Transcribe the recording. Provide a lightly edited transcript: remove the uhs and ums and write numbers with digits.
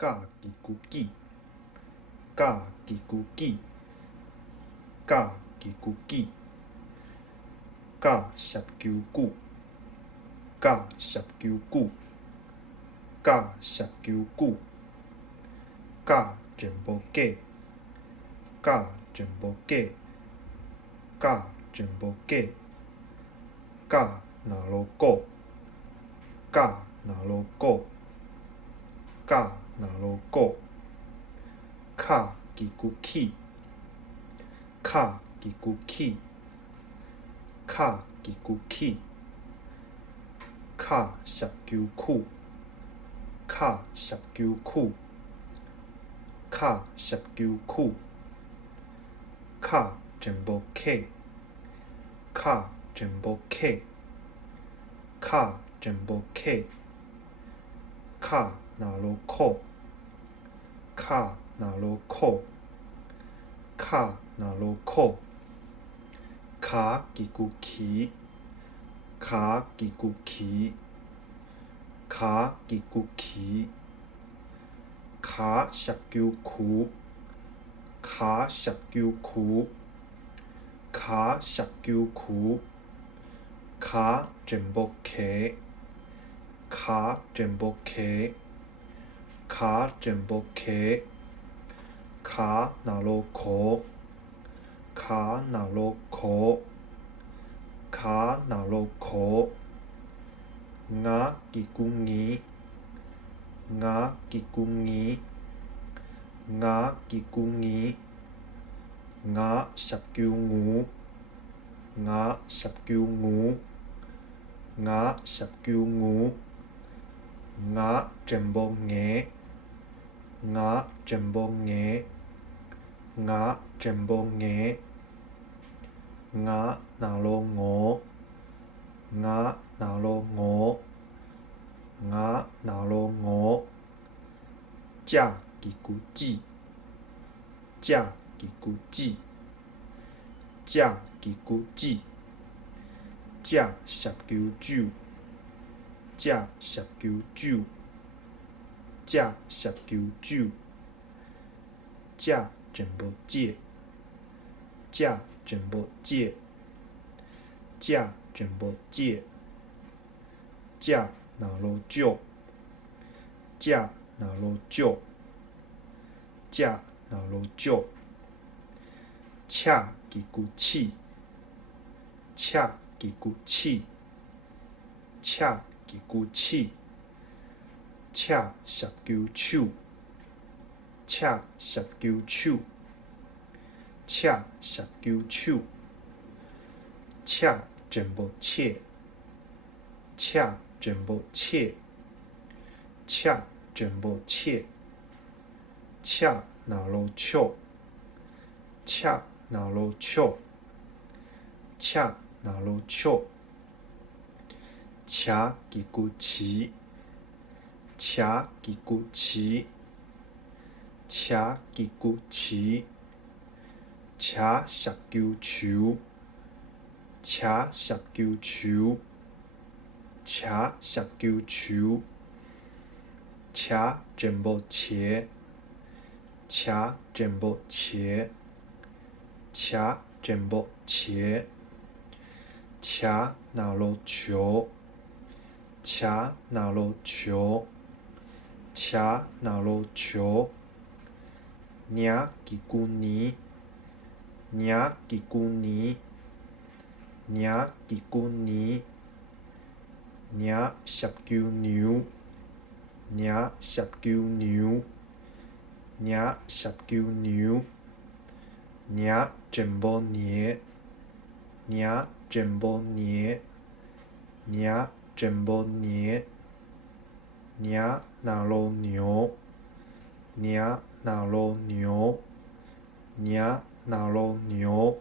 甲基古基，甲基古基，甲基古基，甲十九久，甲十九久，甲十九久，甲全部假，甲全部假，甲全部假，甲若罗古，甲若罗古，甲若罗古，卡基古起，卡基古起，卡基古起，卡十九久，卡十九久，卡十九久，卡全部起，卡全部起，卡全部起，卡若罗苦，卡若罗苦，卡若罗苦，卡基古起，卡基古起，卡基古起，卡十九久，卡十九久，卡十九久，卡全部起，卡全部起，卡全部起，卡若罗苦，卡若罗苦，卡若罗苦，牙基古耳，牙基古耳，牙基古耳，牙十九牛，牙十九牛，牙十九牛，牙全部牙，牙全部牙，牙全部牙，牙若罗五，牙若罗五，牙若罗五，甲基古子，甲基古子，甲基古子，甲十九九，甲十九九，甲十九九，甲全部解，甲全部解，甲全部解，甲若罗少，甲若罗少，甲若罗少，恰基古起，恰基古起，恰基古起，恰十九手，恰十九手，恰十九手，恰全部切，恰全部切，恰全部切，恰若罗笑，恰若罗笑，恰若罗笑，恰基古起，恰基古起，恰基古起，恰十九手，恰十九手，恰十九手，恰全部切，恰全部切，恰全部切，恰若罗球，恰若罗球，恰若罗球，领基古年，领基古年，领基古年，领十九牛，领十九牛，领十九牛，领全部年，领全部年，领全部年，领若罗牛，领若罗牛，领若罗牛。